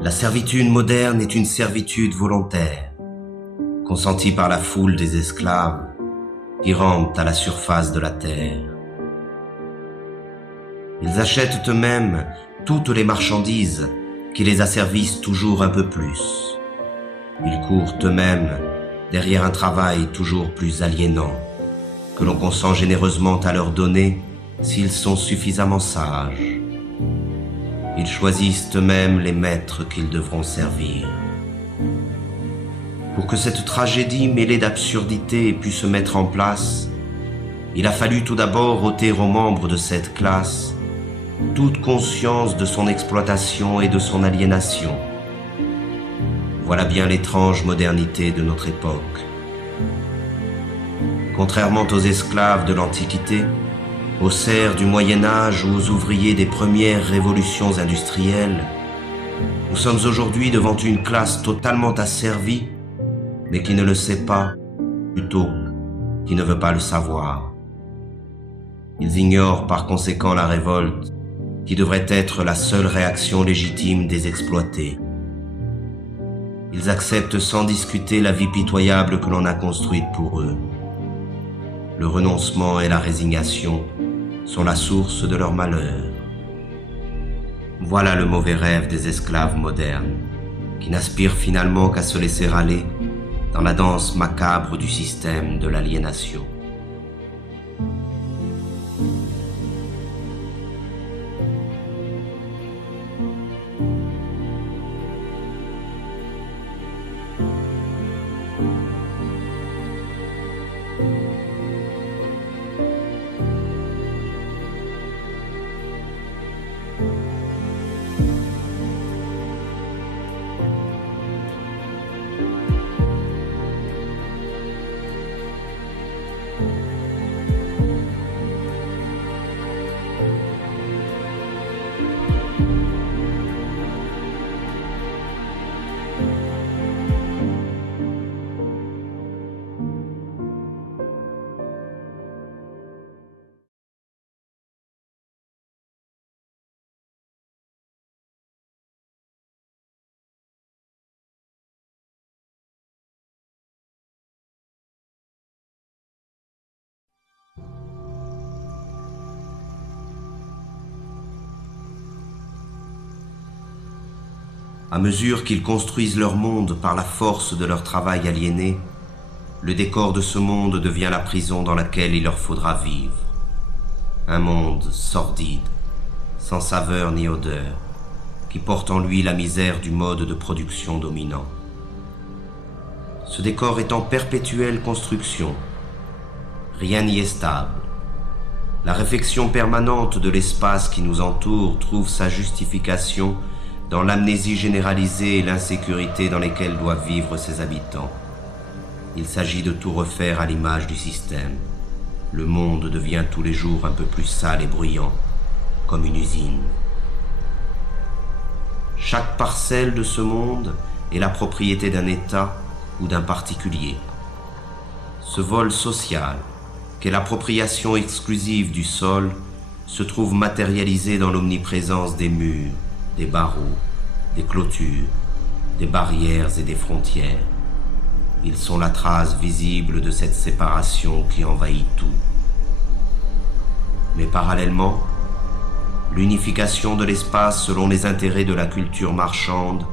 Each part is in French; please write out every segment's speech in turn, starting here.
La servitude moderne est une servitude volontaire, consentie par la foule des esclaves qui rampent à la surface de la terre. Ils achètent eux-mêmes toutes les marchandises qui les asservissent toujours un peu plus. Ils courent eux-mêmes derrière un travail toujours plus aliénant, que l'on consent généreusement à leur donner s'ils sont suffisamment sages. Ils choisissent eux-mêmes les maîtres qu'ils devront servir. Pour que cette tragédie mêlée d'absurdité ait pu se mettre en place, il a fallu tout d'abord ôter aux membres de cette classe toute conscience de son exploitation et de son aliénation. Voilà bien l'étrange modernité de notre époque. Contrairement aux esclaves de l'Antiquité, aux serfs du Moyen-Âge ou aux ouvriers des premières révolutions industrielles, nous sommes aujourd'hui devant une classe totalement asservie, mais qui ne le sait pas, plutôt qui ne veut pas le savoir. Ils ignorent par conséquent la révolte, qui devrait être la seule réaction légitime des exploités. Ils acceptent sans discuter la vie pitoyable que l'on a construite pour eux. Le renoncement et la résignation sont la source de leur malheur. Voilà le mauvais rêve des esclaves modernes, qui n'aspirent finalement qu'à se laisser aller dans la danse macabre du système de l'aliénation. À mesure qu'ils construisent leur monde par la force de leur travail aliéné, le décor de ce monde devient la prison dans laquelle il leur faudra vivre. Un monde sordide, sans saveur ni odeur, qui porte en lui la misère du mode de production dominant. Ce décor est en perpétuelle construction. Rien n'y est stable. La réflexion permanente de l'espace qui nous entoure trouve sa justification dans l'amnésie généralisée et l'insécurité dans lesquelles doivent vivre ses habitants. Il s'agit de tout refaire à l'image du système. Le monde devient tous les jours un peu plus sale et bruyant, comme une usine. Chaque parcelle de ce monde est la propriété d'un État ou d'un particulier. Ce vol social, qu'est l'appropriation exclusive du sol, se trouve matérialisé dans l'omniprésence des murs, des barreaux, des clôtures, des barrières et des frontières. Ils sont la trace visible de cette séparation qui envahit tout. Mais parallèlement, l'unification de l'espace selon les intérêts de la culture marchande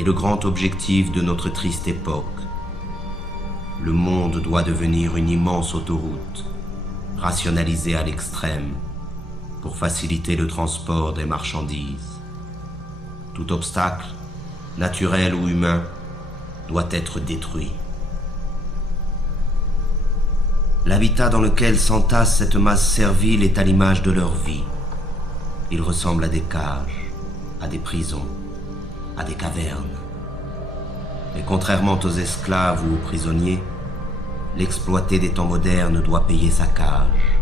est le grand objectif de notre triste époque. Le monde doit devenir une immense autoroute, rationalisée à l'extrême, pour faciliter le transport des marchandises. Tout obstacle, naturel ou humain, doit être détruit. L'habitat dans lequel s'entasse cette masse servile est à l'image de leur vie. Il ressemble à des cages, à des prisons, à des cavernes. Mais contrairement aux esclaves ou aux prisonniers, l'exploité des temps modernes doit payer sa cage.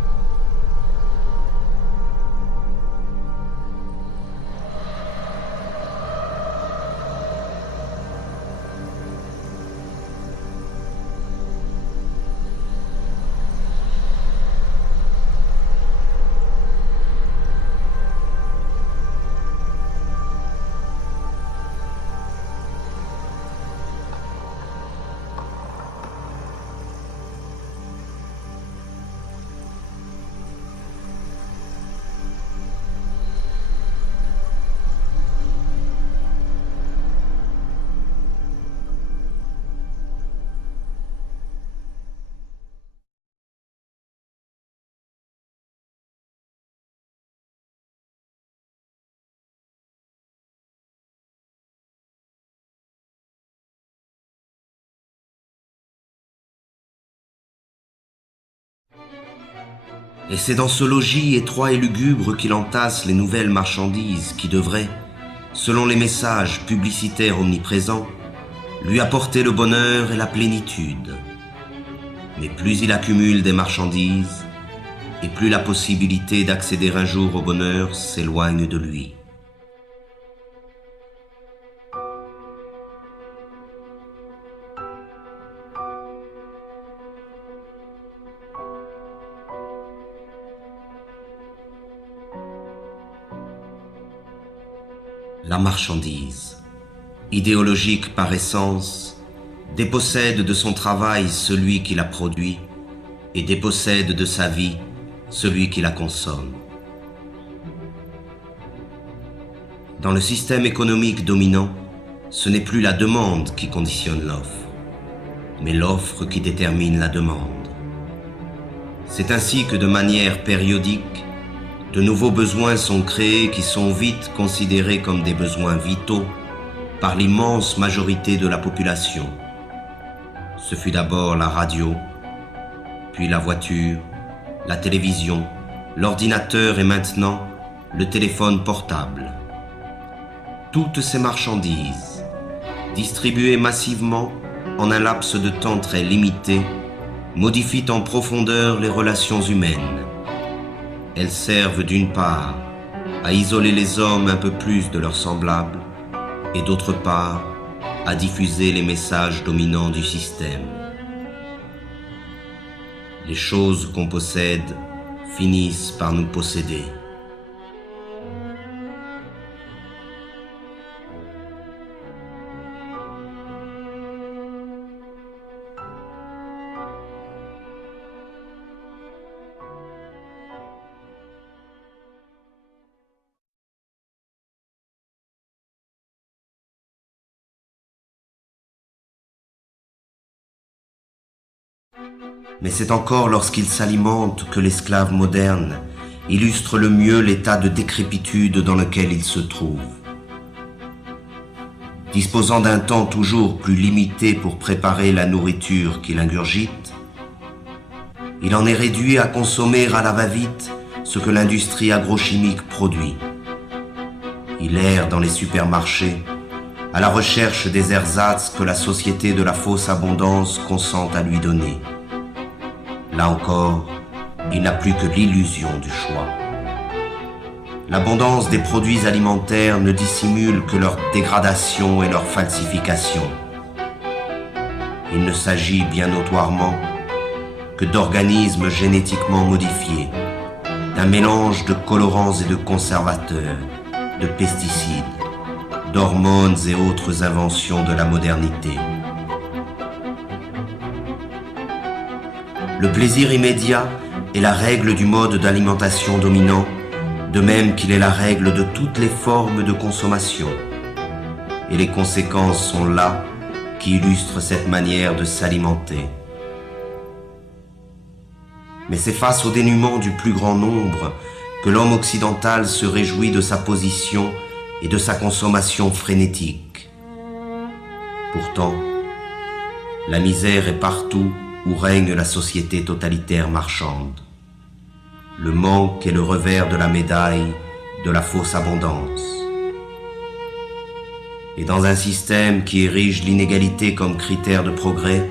Et c'est dans ce logis étroit et lugubre qu'il entasse les nouvelles marchandises qui devraient, selon les messages publicitaires omniprésents, lui apporter le bonheur et la plénitude. Mais plus il accumule des marchandises, et plus la possibilité d'accéder un jour au bonheur s'éloigne de lui. La marchandise, idéologique par essence, dépossède de son travail celui qui la produit et dépossède de sa vie celui qui la consomme. Dans le système économique dominant, ce n'est plus la demande qui conditionne l'offre, mais l'offre qui détermine la demande. C'est ainsi que de manière périodique, de nouveaux besoins sont créés qui sont vite considérés comme des besoins vitaux par l'immense majorité de la population. Ce fut d'abord la radio, puis la voiture, la télévision, l'ordinateur et maintenant le téléphone portable. Toutes ces marchandises, distribuées massivement en un laps de temps très limité, modifient en profondeur les relations humaines. Elles servent d'une part à isoler les hommes un peu plus de leurs semblables et d'autre part à diffuser les messages dominants du système. Les choses qu'on possède finissent par nous posséder. Mais c'est encore lorsqu'il s'alimente que l'esclave moderne illustre le mieux l'état de décrépitude dans lequel il se trouve. Disposant d'un temps toujours plus limité pour préparer la nourriture qu'il ingurgite, il en est réduit à consommer à la va-vite ce que l'industrie agrochimique produit. Il erre dans les supermarchés à la recherche des ersatz que la société de la fausse abondance consent à lui donner. Là encore, il n'a plus que l'illusion du choix. L'abondance des produits alimentaires ne dissimule que leur dégradation et leur falsification. Il ne s'agit bien notoirement que d'organismes génétiquement modifiés, d'un mélange de colorants et de conservateurs, de pesticides, d'hormones et autres inventions de la modernité. Le plaisir immédiat est la règle du mode d'alimentation dominant, de même qu'il est la règle de toutes les formes de consommation. Et les conséquences sont là qui illustrent cette manière de s'alimenter. Mais c'est face au dénuement du plus grand nombre que l'homme occidental se réjouit de sa position et de sa consommation frénétique. Pourtant, la misère est partout où règne la société totalitaire marchande. Le manque est le revers de la médaille de la fausse abondance. Et dans un système qui érige l'inégalité comme critère de progrès,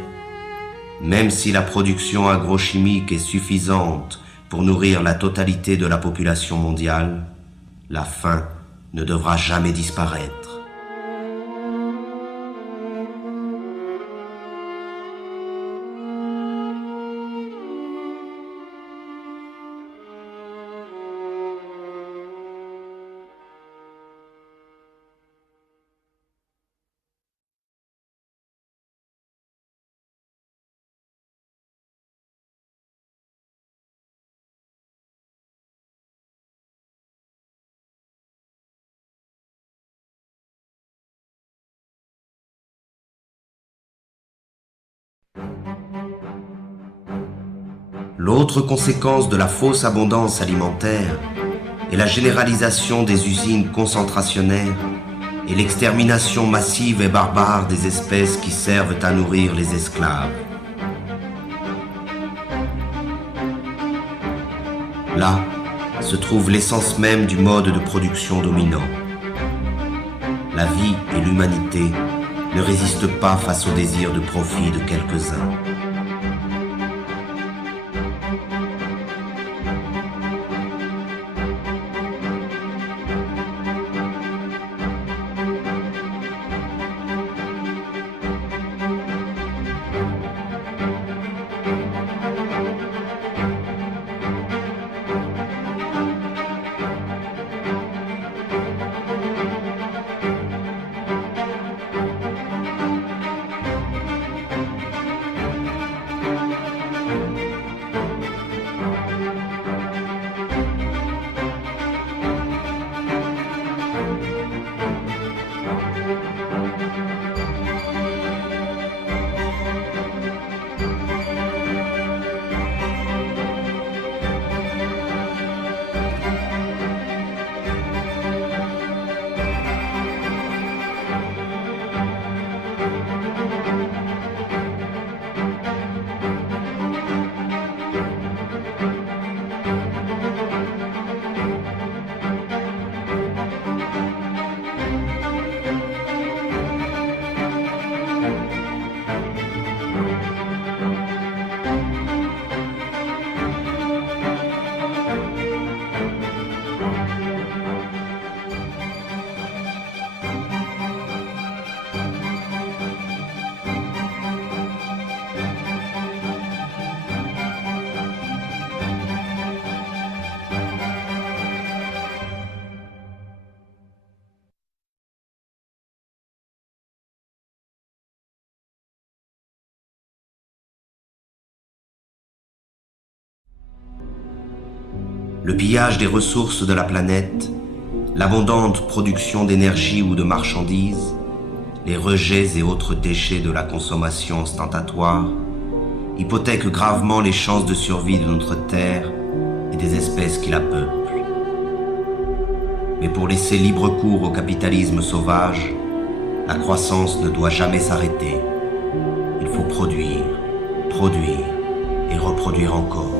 même si la production agrochimique est suffisante pour nourrir la totalité de la population mondiale, la faim ne devra jamais disparaître. L'autre conséquence de la fausse abondance alimentaire est la généralisation des usines concentrationnaires et l'extermination massive et barbare des espèces qui servent à nourrir les esclaves. Là se trouve l'essence même du mode de production dominant. La vie et l'humanité ne résistent pas face au désir de profit de quelques-uns. Le pillage des ressources de la planète, l'abondante production d'énergie ou de marchandises, les rejets et autres déchets de la consommation ostentatoire hypothèquent gravement les chances de survie de notre Terre et des espèces qui la peuplent. Mais pour laisser libre cours au capitalisme sauvage, la croissance ne doit jamais s'arrêter. Il faut produire, produire et reproduire encore.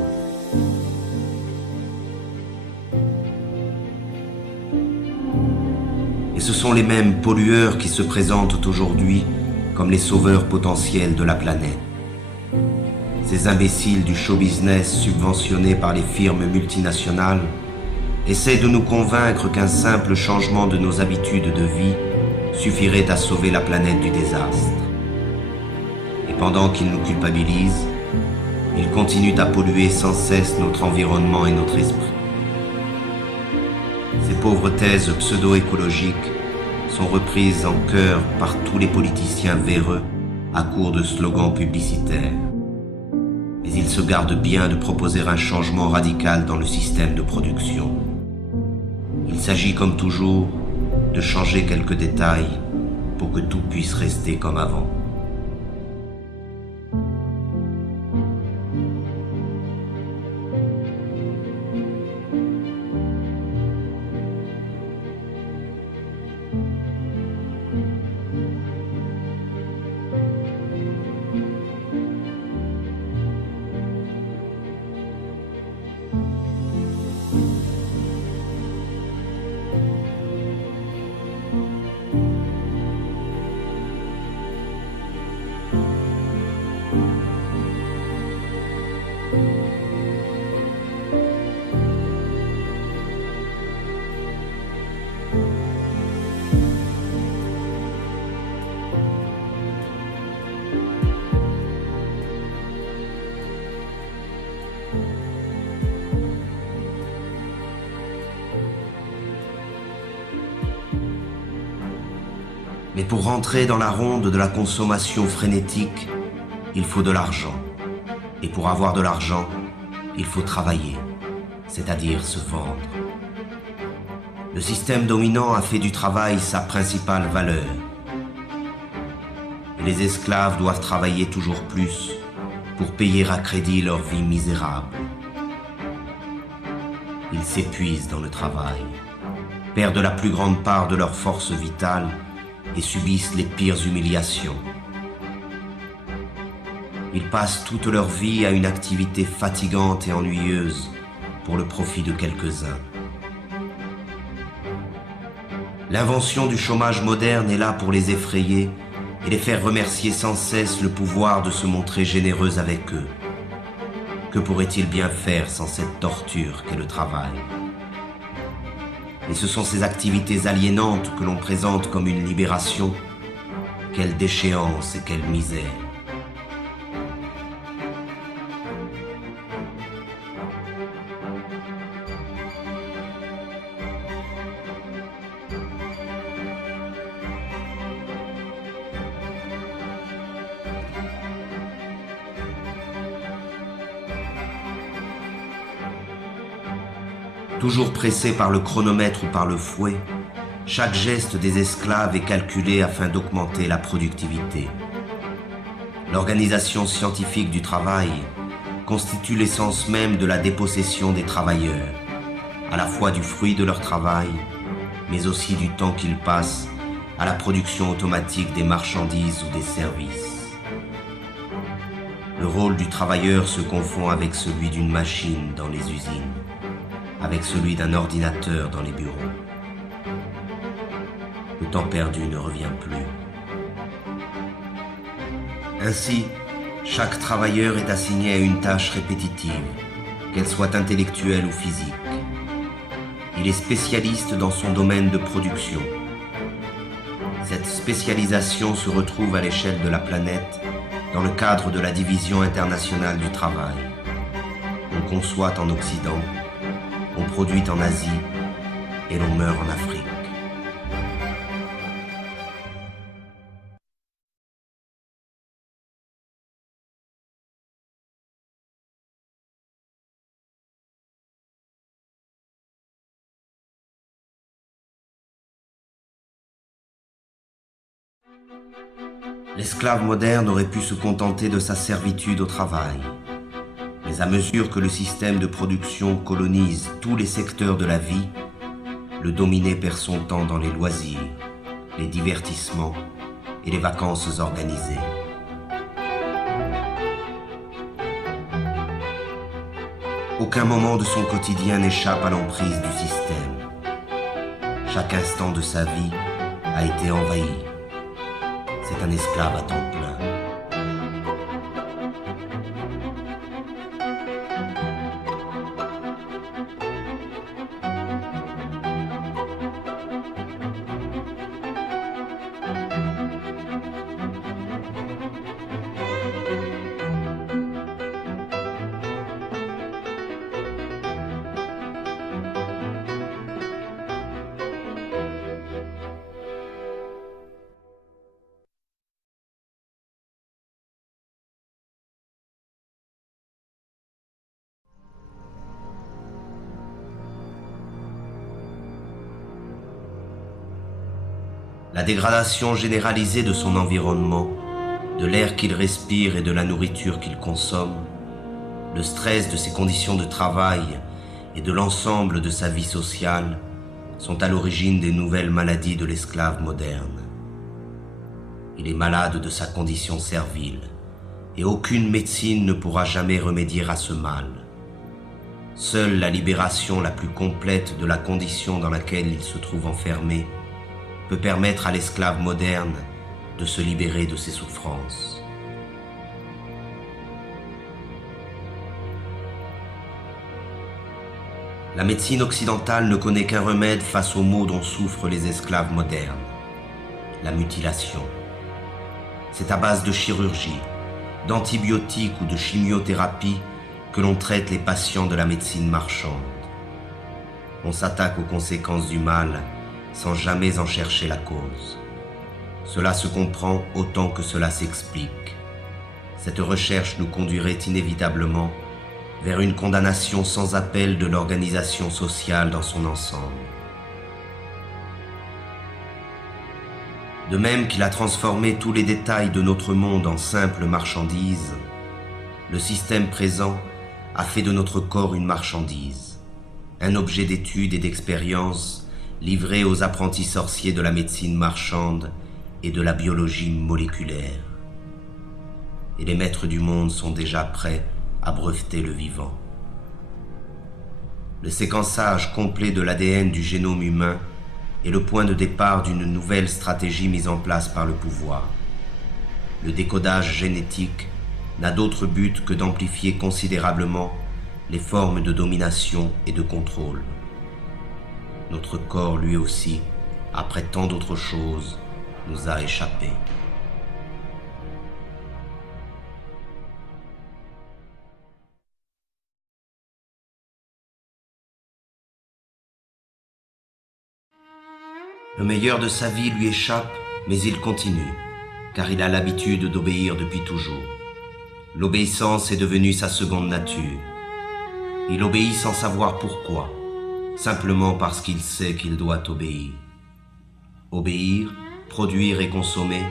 Et ce sont les mêmes pollueurs qui se présentent aujourd'hui comme les sauveurs potentiels de la planète. Ces imbéciles du show business subventionnés par les firmes multinationales essaient de nous convaincre qu'un simple changement de nos habitudes de vie suffirait à sauver la planète du désastre. Et pendant qu'ils nous culpabilisent, ils continuent à polluer sans cesse notre environnement et notre esprit. Ces pauvres thèses pseudo-écologiques sont reprises en chœur par tous les politiciens véreux à court de slogans publicitaires. Mais ils se gardent bien de proposer un changement radical dans le système de production. Il s'agit comme toujours de changer quelques détails pour que tout puisse rester comme avant. Mais pour rentrer dans la ronde de la consommation frénétique, il faut de l'argent. Et pour avoir de l'argent, il faut travailler, c'est-à-dire se vendre. Le système dominant a fait du travail sa principale valeur. Et les esclaves doivent travailler toujours plus pour payer à crédit leur vie misérable. Ils s'épuisent dans le travail, perdent la plus grande part de leur force vitale et subissent les pires humiliations. Ils passent toute leur vie à une activité fatigante et ennuyeuse pour le profit de quelques-uns. L'invention du chômage moderne est là pour les effrayer et les faire remercier sans cesse le pouvoir de se montrer généreux avec eux. Que pourraient-ils bien faire sans cette torture qu'est le travail? Et ce sont ces activités aliénantes que l'on présente comme une libération. Quelle déchéance et quelle misère! Toujours pressés par le chronomètre ou par le fouet, chaque geste des esclaves est calculé afin d'augmenter la productivité. L'organisation scientifique du travail constitue l'essence même de la dépossession des travailleurs, à la fois du fruit de leur travail, mais aussi du temps qu'ils passent à la production automatique des marchandises ou des services. Le rôle du travailleur se confond avec celui d'une machine dans les usines, avec celui d'un ordinateur dans les bureaux. Le temps perdu ne revient plus. Ainsi, chaque travailleur est assigné à une tâche répétitive, qu'elle soit intellectuelle ou physique. Il est spécialiste dans son domaine de production. Cette spécialisation se retrouve à l'échelle de la planète dans le cadre de la Division internationale du travail. On conçoit en Occident, on produit en Asie et l'on meurt en Afrique. L'esclave moderne aurait pu se contenter de sa servitude au travail. Mais à mesure que le système de production colonise tous les secteurs de la vie, le dominé perd son temps dans les loisirs, les divertissements et les vacances organisées. Aucun moment de son quotidien n'échappe à l'emprise du système. Chaque instant de sa vie a été envahi. C'est un esclave à temps plein. La dégradation généralisée de son environnement, de l'air qu'il respire et de la nourriture qu'il consomme, le stress de ses conditions de travail et de l'ensemble de sa vie sociale sont à l'origine des nouvelles maladies de l'esclave moderne. Il est malade de sa condition servile et aucune médecine ne pourra jamais remédier à ce mal. Seule la libération la plus complète de la condition dans laquelle il se trouve enfermé peut permettre à l'esclave moderne de se libérer de ses souffrances. La médecine occidentale ne connaît qu'un remède face aux maux dont souffrent les esclaves modernes, la mutilation. C'est à base de chirurgie, d'antibiotiques ou de chimiothérapie que l'on traite les patients de la médecine marchande. On s'attaque aux conséquences du mal sans jamais en chercher la cause. Cela se comprend autant que cela s'explique. Cette recherche nous conduirait inévitablement vers une condamnation sans appel de l'organisation sociale dans son ensemble. De même qu'il a transformé tous les détails de notre monde en simples marchandises, le système présent a fait de notre corps une marchandise, un objet d'étude et d'expérience livré aux apprentis sorciers de la médecine marchande et de la biologie moléculaire. Et les maîtres du monde sont déjà prêts à breveter le vivant. Le séquençage complet de l'ADN du génome humain est le point de départ d'une nouvelle stratégie mise en place par le pouvoir. Le décodage génétique n'a d'autre but que d'amplifier considérablement les formes de domination et de contrôle. Notre corps, lui aussi, après tant d'autres choses, nous a échappé. Le meilleur de sa vie lui échappe, mais il continue, car il a l'habitude d'obéir depuis toujours. L'obéissance est devenue sa seconde nature. Il obéit sans savoir pourquoi, simplement parce qu'il sait qu'il doit obéir. Obéir, produire et consommer,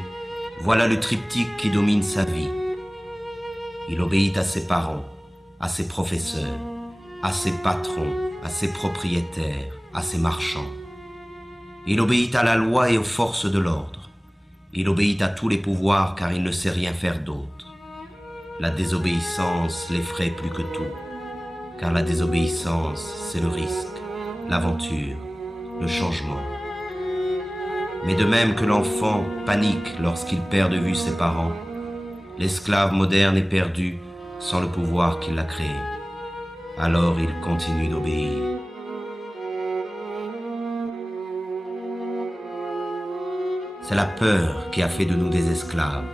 voilà le triptyque qui domine sa vie. Il obéit à ses parents, à ses professeurs, à ses patrons, à ses propriétaires, à ses marchands. Il obéit à la loi et aux forces de l'ordre. Il obéit à tous les pouvoirs car il ne sait rien faire d'autre. La désobéissance l'effraie plus que tout, car la désobéissance, c'est le risque, l'aventure, le changement. Mais de même que l'enfant panique lorsqu'il perd de vue ses parents, l'esclave moderne est perdu sans le pouvoir qui l'a créé. Alors il continue d'obéir. C'est la peur qui a fait de nous des esclaves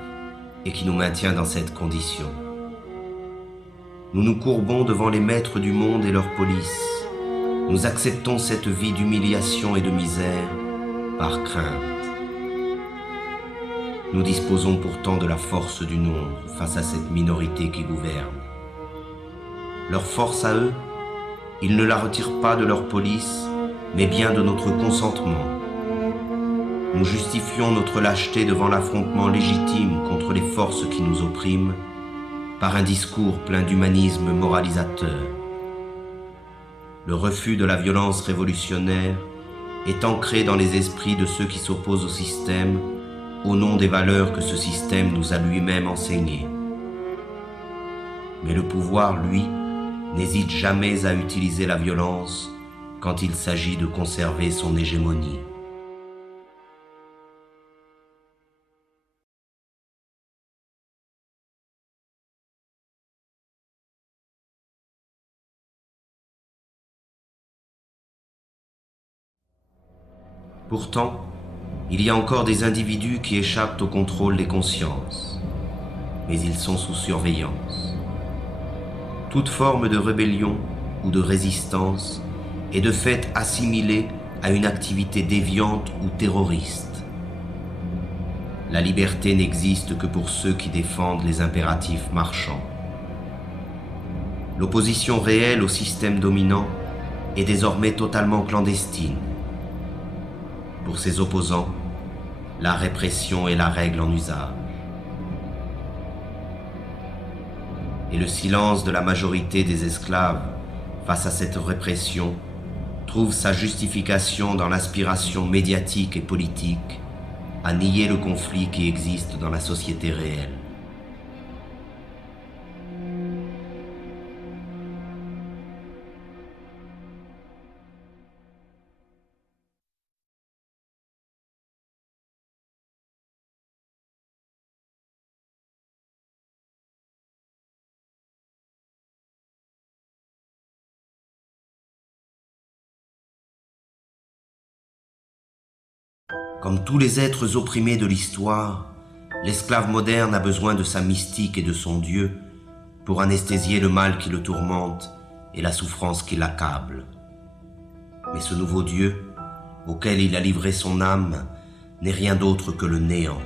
et qui nous maintient dans cette condition. Nous nous courbons devant les maîtres du monde et leur police. Nous acceptons cette vie d'humiliation et de misère par crainte. Nous disposons pourtant de la force du nombre face à cette minorité qui gouverne. Leur force à eux, ils ne la retirent pas de leur police, mais bien de notre consentement. Nous justifions notre lâcheté devant l'affrontement légitime contre les forces qui nous oppriment par un discours plein d'humanisme moralisateur. Le refus de la violence révolutionnaire est ancré dans les esprits de ceux qui s'opposent au système au nom des valeurs que ce système nous a lui-même enseignées. Mais le pouvoir, lui, n'hésite jamais à utiliser la violence quand il s'agit de conserver son hégémonie. Pourtant, il y a encore des individus qui échappent au contrôle des consciences, mais ils sont sous surveillance. Toute forme de rébellion ou de résistance est de fait assimilée à une activité déviante ou terroriste. La liberté n'existe que pour ceux qui défendent les impératifs marchands. L'opposition réelle au système dominant est désormais totalement clandestine. Pour ses opposants, la répression est la règle en usage. Et le silence de la majorité des esclaves face à cette répression trouve sa justification dans l'aspiration médiatique et politique à nier le conflit qui existe dans la société réelle. Comme tous les êtres opprimés de l'histoire, l'esclave moderne a besoin de sa mystique et de son Dieu pour anesthésier le mal qui le tourmente et la souffrance qui l'accable. Mais ce nouveau Dieu, auquel il a livré son âme, n'est rien d'autre que le néant,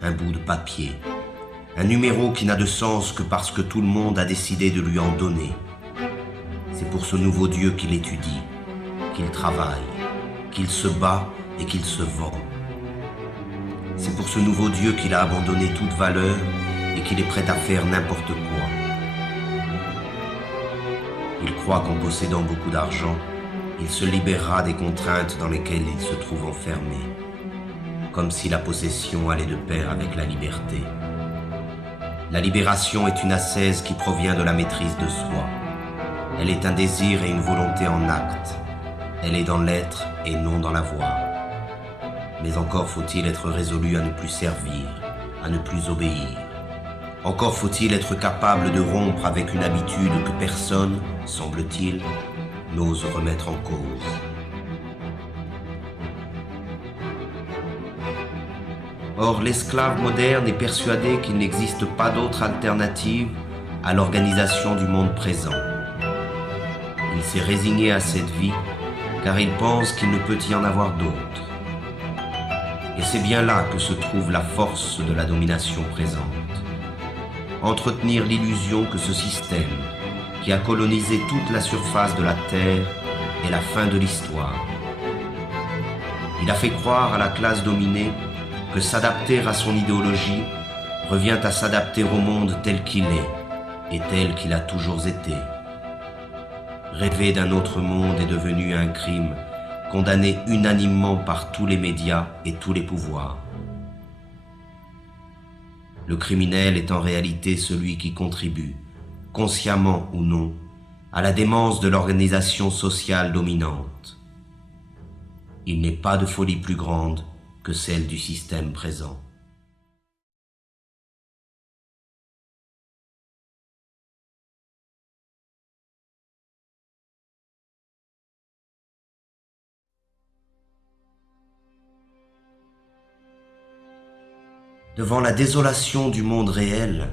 un bout de papier, un numéro qui n'a de sens que parce que tout le monde a décidé de lui en donner. C'est pour ce nouveau Dieu qu'il étudie, qu'il travaille, qu'il se bat et qu'il se vend. C'est pour ce nouveau Dieu qu'il a abandonné toute valeur et qu'il est prêt à faire n'importe quoi. Il croit qu'en possédant beaucoup d'argent, il se libérera des contraintes dans lesquelles il se trouve enfermé, comme si la possession allait de pair avec la liberté. La libération est une ascèse qui provient de la maîtrise de soi. Elle est un désir et une volonté en acte. Elle est dans l'être et non dans la voix. Mais encore faut-il être résolu à ne plus servir, à ne plus obéir. Encore faut-il être capable de rompre avec une habitude que personne, semble-t-il, n'ose remettre en cause. Or, l'esclave moderne est persuadé qu'il n'existe pas d'autre alternative à l'organisation du monde présent. Il s'est résigné à cette vie car il pense qu'il ne peut y en avoir d'autre. Et c'est bien là que se trouve la force de la domination présente. Entretenir l'illusion que ce système, qui a colonisé toute la surface de la Terre, est la fin de l'histoire. Il a fait croire à la classe dominée que s'adapter à son idéologie revient à s'adapter au monde tel qu'il est et tel qu'il a toujours été. Rêver d'un autre monde est devenu un crime condamné unanimement par tous les médias et tous les pouvoirs. Le criminel est en réalité celui qui contribue, consciemment ou non, à la démence de l'organisation sociale dominante. Il n'est pas de folie plus grande que celle du système présent. Devant la désolation du monde réel,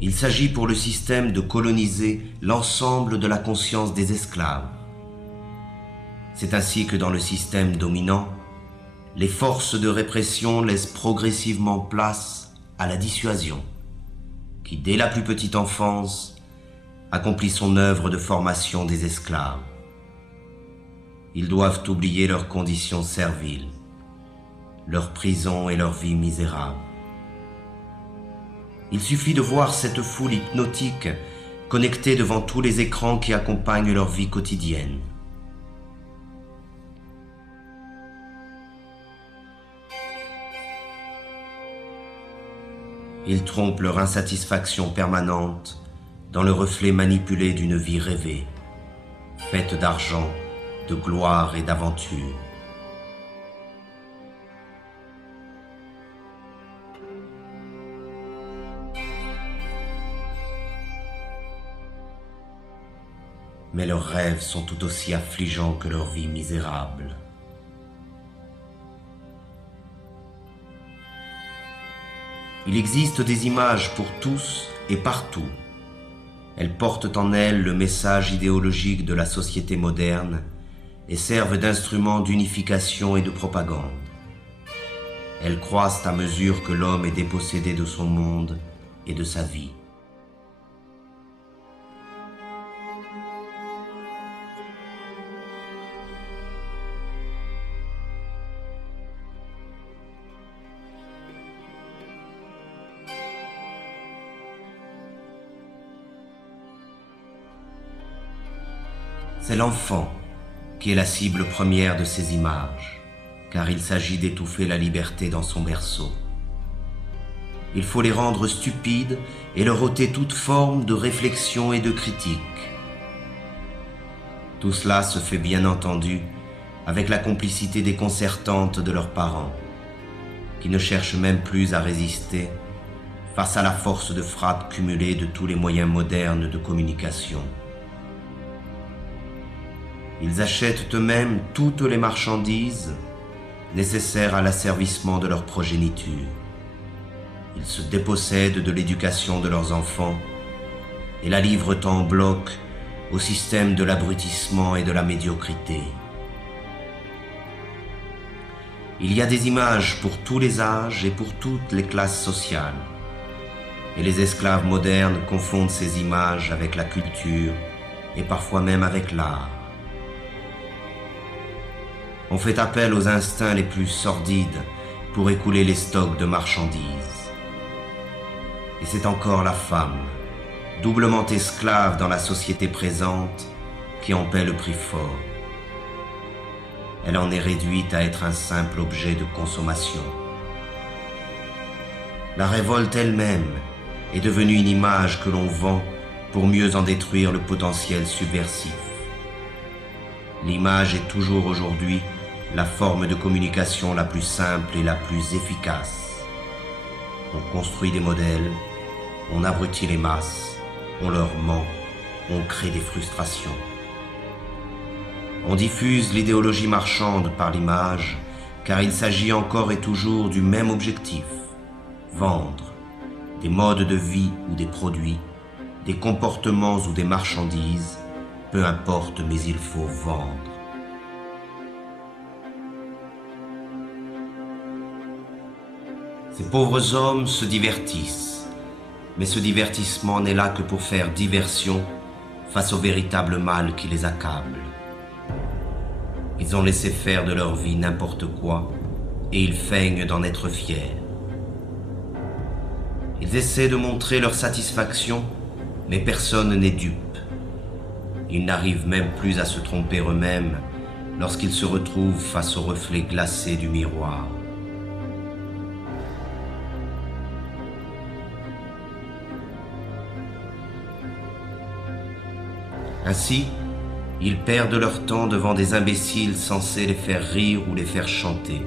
il s'agit pour le système de coloniser l'ensemble de la conscience des esclaves. C'est ainsi que dans le système dominant, les forces de répression laissent progressivement place à la dissuasion, qui dès la plus petite enfance accomplit son œuvre de formation des esclaves. Ils doivent oublier leurs conditions serviles, leur prison et leur vie misérable. Il suffit de voir cette foule hypnotique connectée devant tous les écrans qui accompagnent leur vie quotidienne. Ils trompent leur insatisfaction permanente dans le reflet manipulé d'une vie rêvée, faite d'argent, de gloire et d'aventure. Mais leurs rêves sont tout aussi affligeants que leur vie misérable. Il existe des images pour tous et partout. Elles portent en elles le message idéologique de la société moderne et servent d'instruments d'unification et de propagande. Elles croissent à mesure que l'homme est dépossédé de son monde et de sa vie. C'est l'enfant qui est la cible première de ces images, car il s'agit d'étouffer la liberté dans son berceau. Il faut les rendre stupides et leur ôter toute forme de réflexion et de critique. Tout cela se fait bien entendu avec la complicité déconcertante de leurs parents, qui ne cherchent même plus à résister face à la force de frappe cumulée de tous les moyens modernes de communication. Ils achètent eux-mêmes toutes les marchandises nécessaires à l'asservissement de leur progéniture. Ils se dépossèdent de l'éducation de leurs enfants et la livrent en bloc au système de l'abrutissement et de la médiocrité. Il y a des images pour tous les âges et pour toutes les classes sociales. Et les esclaves modernes confondent ces images avec la culture et parfois même avec l'art. On fait appel aux instincts les plus sordides pour écouler les stocks de marchandises. Et c'est encore la femme, doublement esclave dans la société présente, qui en paie le prix fort. Elle en est réduite à être un simple objet de consommation. La révolte elle-même est devenue une image que l'on vend pour mieux en détruire le potentiel subversif. L'image est toujours aujourd'hui la forme de communication la plus simple et la plus efficace. On construit des modèles, on abrutit les masses, on leur ment, on crée des frustrations. On diffuse l'idéologie marchande par l'image, car il s'agit encore et toujours du même objectif, vendre des modes de vie ou des produits, des comportements ou des marchandises, peu importe, mais il faut vendre. Ces pauvres hommes se divertissent, mais ce divertissement n'est là que pour faire diversion face au véritable mal qui les accable. Ils ont laissé faire de leur vie n'importe quoi et ils feignent d'en être fiers. Ils essaient de montrer leur satisfaction, mais personne n'est dupe. Ils n'arrivent même plus à se tromper eux-mêmes lorsqu'ils se retrouvent face au reflet glacé du miroir. Ainsi, ils perdent leur temps devant des imbéciles censés les faire rire ou les faire chanter,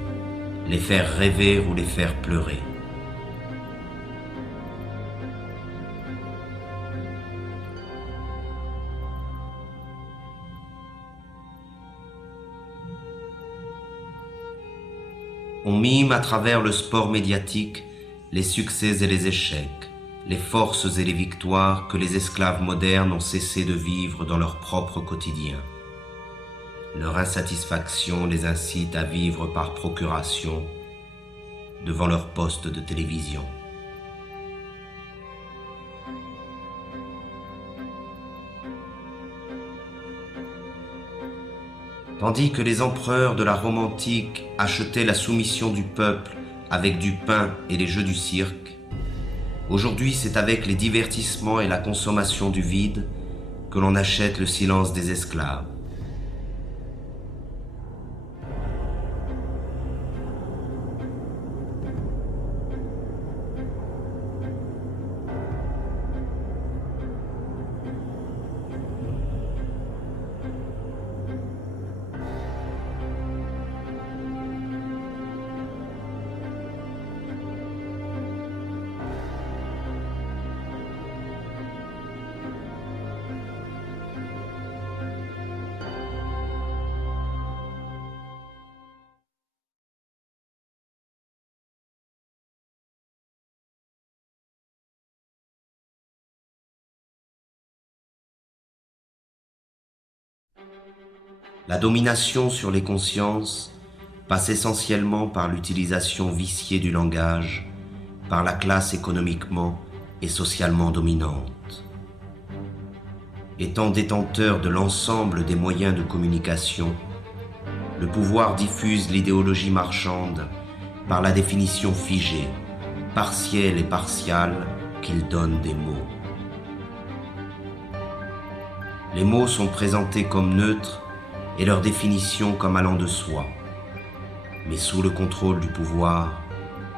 les faire rêver ou les faire pleurer. On mime à travers le sport médiatique les succès et les échecs, les forces et les victoires que les esclaves modernes ont cessé de vivre dans leur propre quotidien. Leur insatisfaction les incite à vivre par procuration devant leur poste de télévision. Tandis que les empereurs de la Rome antique achetaient la soumission du peuple avec du pain et les jeux du cirque, aujourd'hui c'est avec les divertissements et la consommation du vide que l'on achète le silence des esclaves. La domination sur les consciences passe essentiellement par l'utilisation viciée du langage par la classe économiquement et socialement dominante. Étant détenteur de l'ensemble des moyens de communication, le pouvoir diffuse l'idéologie marchande par la définition figée, partielle et partiale qu'il donne des mots. Les mots sont présentés comme neutres et leur définition comme allant de soi. Mais sous le contrôle du pouvoir,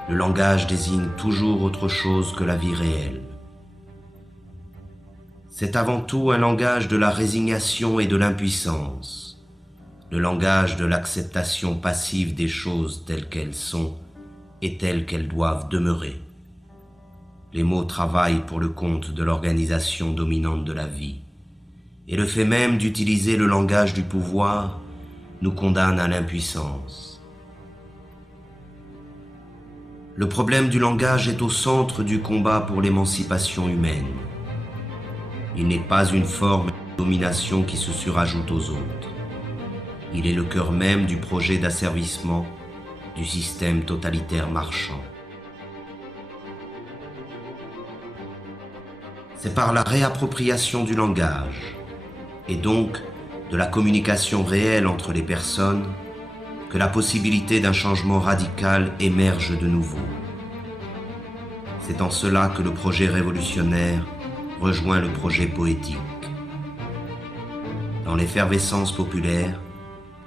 le langage désigne toujours autre chose que la vie réelle. C'est avant tout un langage de la résignation et de l'impuissance, le langage de l'acceptation passive des choses telles qu'elles sont et telles qu'elles doivent demeurer. Les mots travaillent pour le compte de l'organisation dominante de la vie. Et le fait même d'utiliser le langage du pouvoir nous condamne à l'impuissance. Le problème du langage est au centre du combat pour l'émancipation humaine. Il n'est pas une forme de domination qui se surajoute aux autres. Il est le cœur même du projet d'asservissement du système totalitaire marchand. C'est par la réappropriation du langage, et donc de la communication réelle entre les personnes, que la possibilité d'un changement radical émerge de nouveau. C'est en cela que le projet révolutionnaire rejoint le projet poétique. Dans l'effervescence populaire,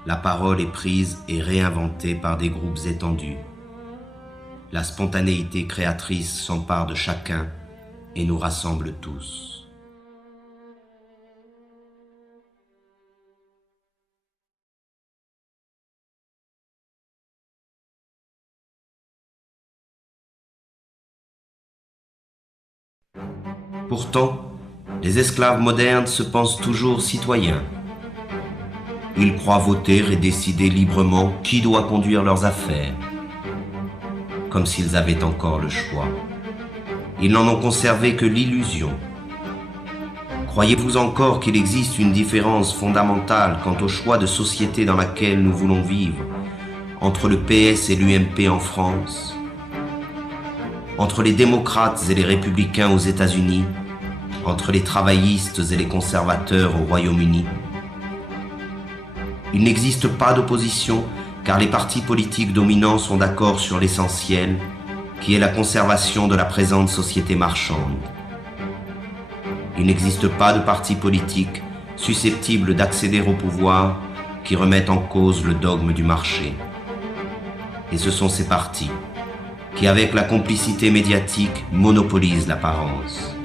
la parole est prise et réinventée par des groupes étendus. La spontanéité créatrice s'empare de chacun et nous rassemble tous. Pourtant, les esclaves modernes se pensent toujours citoyens. Ils croient voter et décider librement qui doit conduire leurs affaires, comme s'ils avaient encore le choix. Ils n'en ont conservé que l'illusion. Croyez-vous encore qu'il existe une différence fondamentale quant au choix de société dans laquelle nous voulons vivre entre le PS et l'UMP en France, entre les démocrates et les républicains aux États-Unis, entre les travaillistes et les conservateurs au Royaume-Uni? Il n'existe pas d'opposition car les partis politiques dominants sont d'accord sur l'essentiel, qui est la conservation de la présente société marchande. Il n'existe pas de parti politique susceptible d'accéder au pouvoir qui remettent en cause le dogme du marché. Et ce sont ces partis qui, avec la complicité médiatique, monopolisent l'apparence.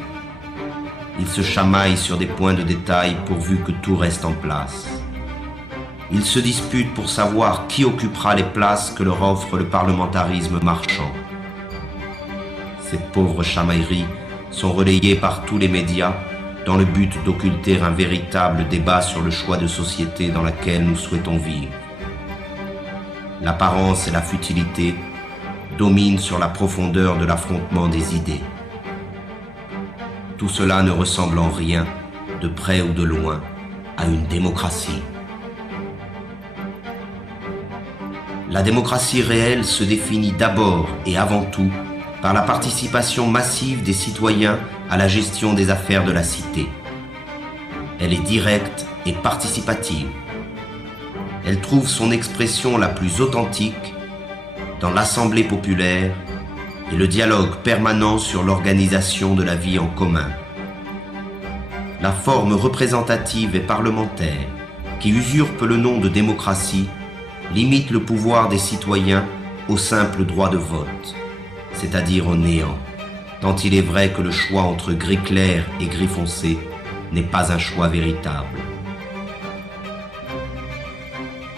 Ils se chamaillent sur des points de détail pourvu que tout reste en place. Ils se disputent pour savoir qui occupera les places que leur offre le parlementarisme marchand. Ces pauvres chamailleries sont relayées par tous les médias dans le but d'occulter un véritable débat sur le choix de société dans laquelle nous souhaitons vivre. L'apparence et la futilité dominent sur la profondeur de l'affrontement des idées. Tout cela ne ressemble en rien, de près ou de loin, à une démocratie. La démocratie réelle se définit d'abord et avant tout par la participation massive des citoyens à la gestion des affaires de la cité. Elle est directe et participative. Elle trouve son expression la plus authentique dans l'assemblée populaire et le dialogue permanent sur l'organisation de la vie en commun. La forme représentative et parlementaire, qui usurpe le nom de démocratie, limite le pouvoir des citoyens au simple droit de vote, c'est-à-dire au néant, tant il est vrai que le choix entre gris clair et gris foncé n'est pas un choix véritable.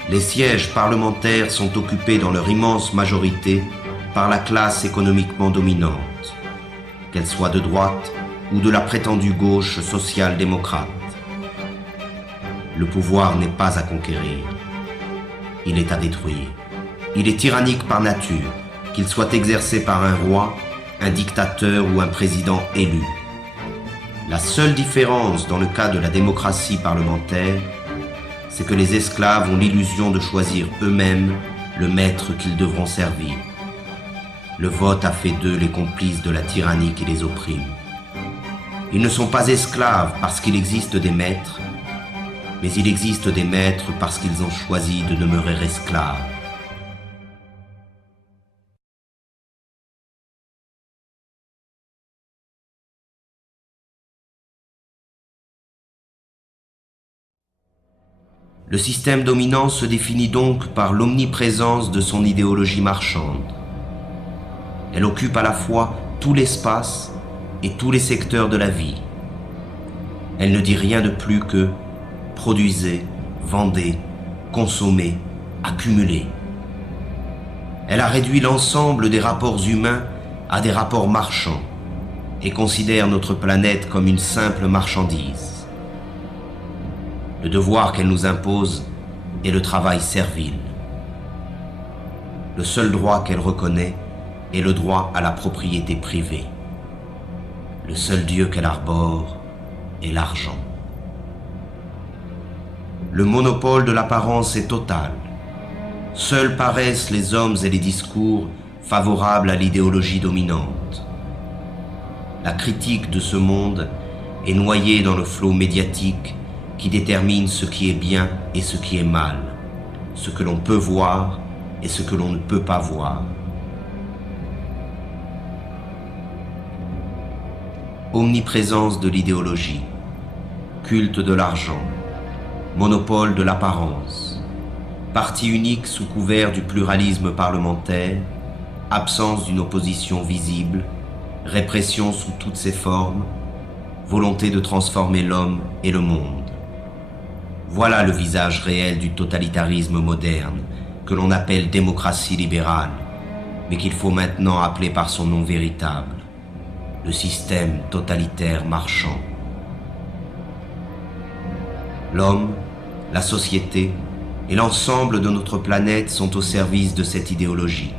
Les sièges parlementaires sont occupés dans leur immense majorité par la classe économiquement dominante, qu'elle soit de droite ou de la prétendue gauche social-démocrate. Le pouvoir n'est pas à conquérir, il est à détruire. Il est tyrannique par nature, qu'il soit exercé par un roi, un dictateur ou un président élu. La seule différence dans le cas de la démocratie parlementaire, c'est que les esclaves ont l'illusion de choisir eux-mêmes le maître qu'ils devront servir. Le vote a fait d'eux les complices de la tyrannie qui les opprime. Ils ne sont pas esclaves parce qu'il existe des maîtres, mais il existe des maîtres parce qu'ils ont choisi de demeurer esclaves. Le système dominant se définit donc par l'omniprésence de son idéologie marchande. Elle occupe à la fois tout l'espace et tous les secteurs de la vie. Elle ne dit rien de plus que produisez, vendez, consommez, accumulez. Elle a réduit l'ensemble des rapports humains à des rapports marchands et considère notre planète comme une simple marchandise. Le devoir qu'elle nous impose est le travail servile. Le seul droit qu'elle reconnaît est le droit à la propriété privée. Le seul Dieu qu'elle arbore est l'argent. Le monopole de l'apparence est total. Seuls paraissent les hommes et les discours favorables à l'idéologie dominante. La critique de ce monde est noyée dans le flot médiatique qui détermine ce qui est bien et ce qui est mal, ce que l'on peut voir et ce que l'on ne peut pas voir. Omniprésence de l'idéologie, culte de l'argent, monopole de l'apparence, parti unique sous couvert du pluralisme parlementaire, absence d'une opposition visible, répression sous toutes ses formes, volonté de transformer l'homme et le monde. Voilà le visage réel du totalitarisme moderne, que l'on appelle démocratie libérale, mais qu'il faut maintenant appeler par son nom véritable, le système totalitaire marchand. L'homme, la société et l'ensemble de notre planète sont au service de cette idéologie.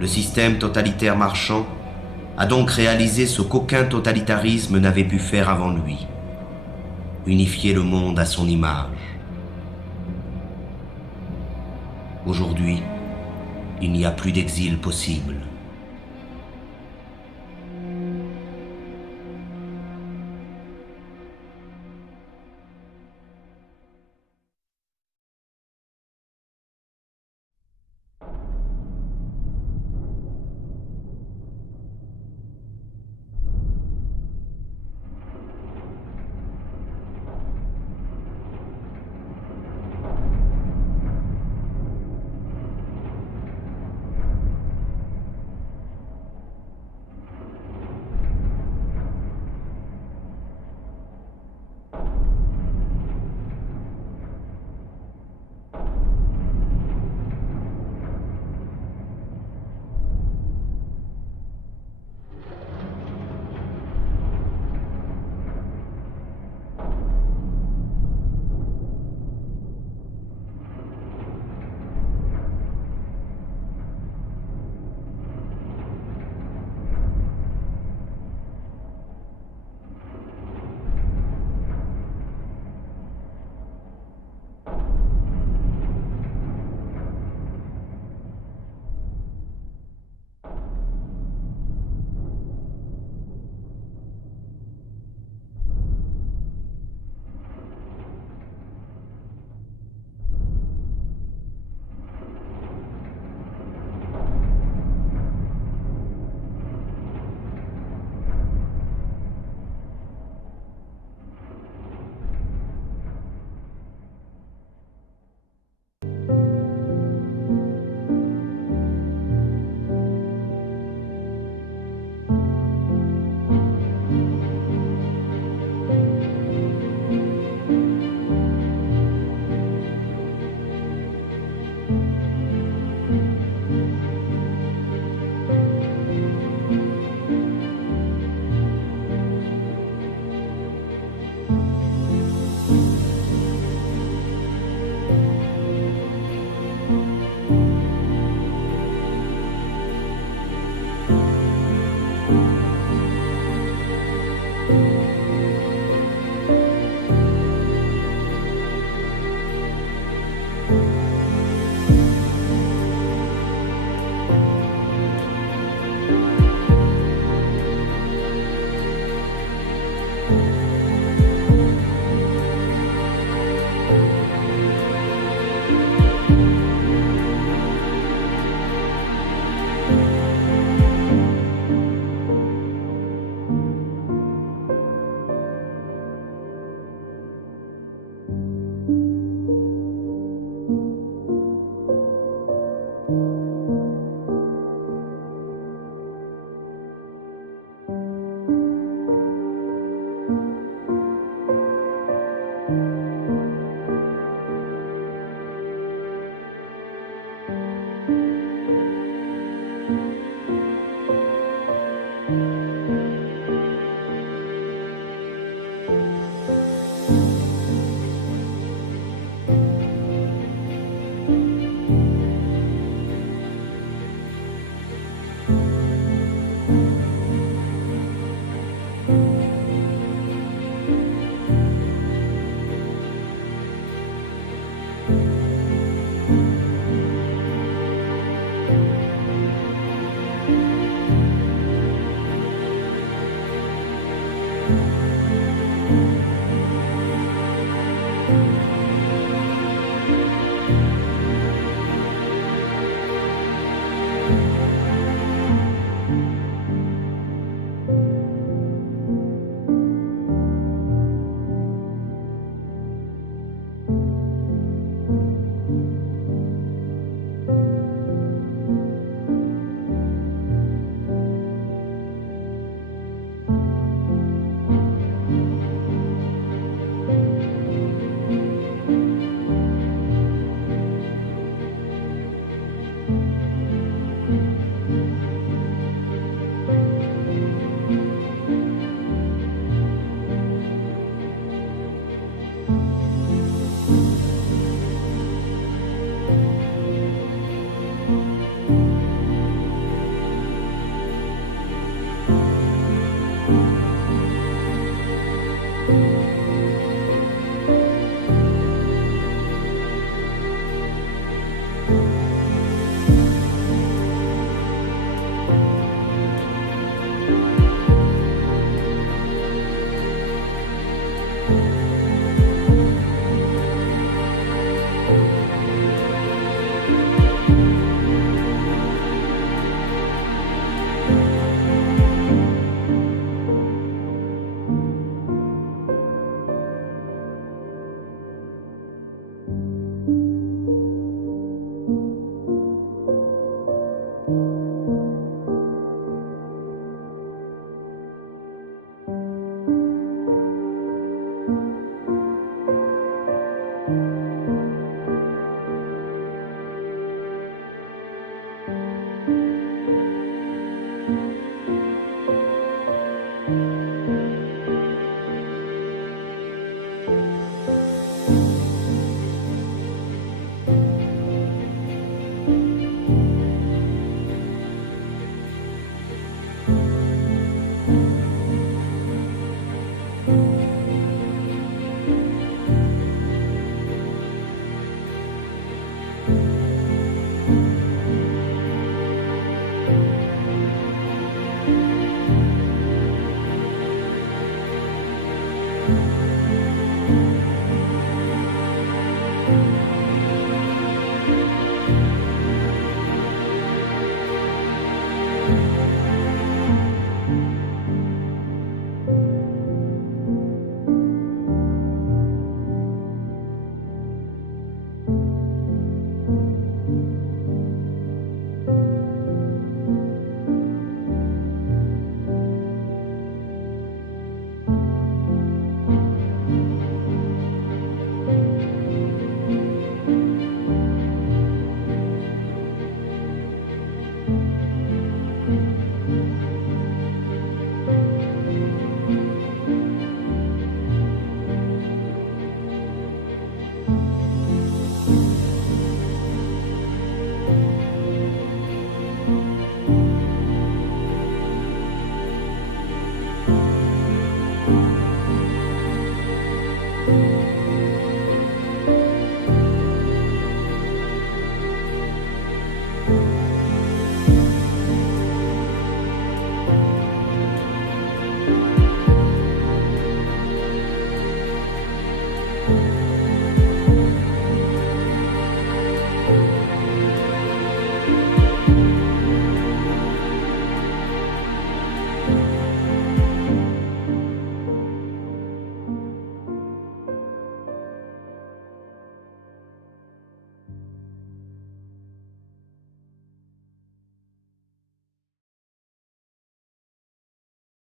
Le système totalitaire marchand a donc réalisé ce qu'aucun totalitarisme n'avait pu faire avant lui: unifier le monde à son image. Aujourd'hui, il n'y a plus d'exil possible.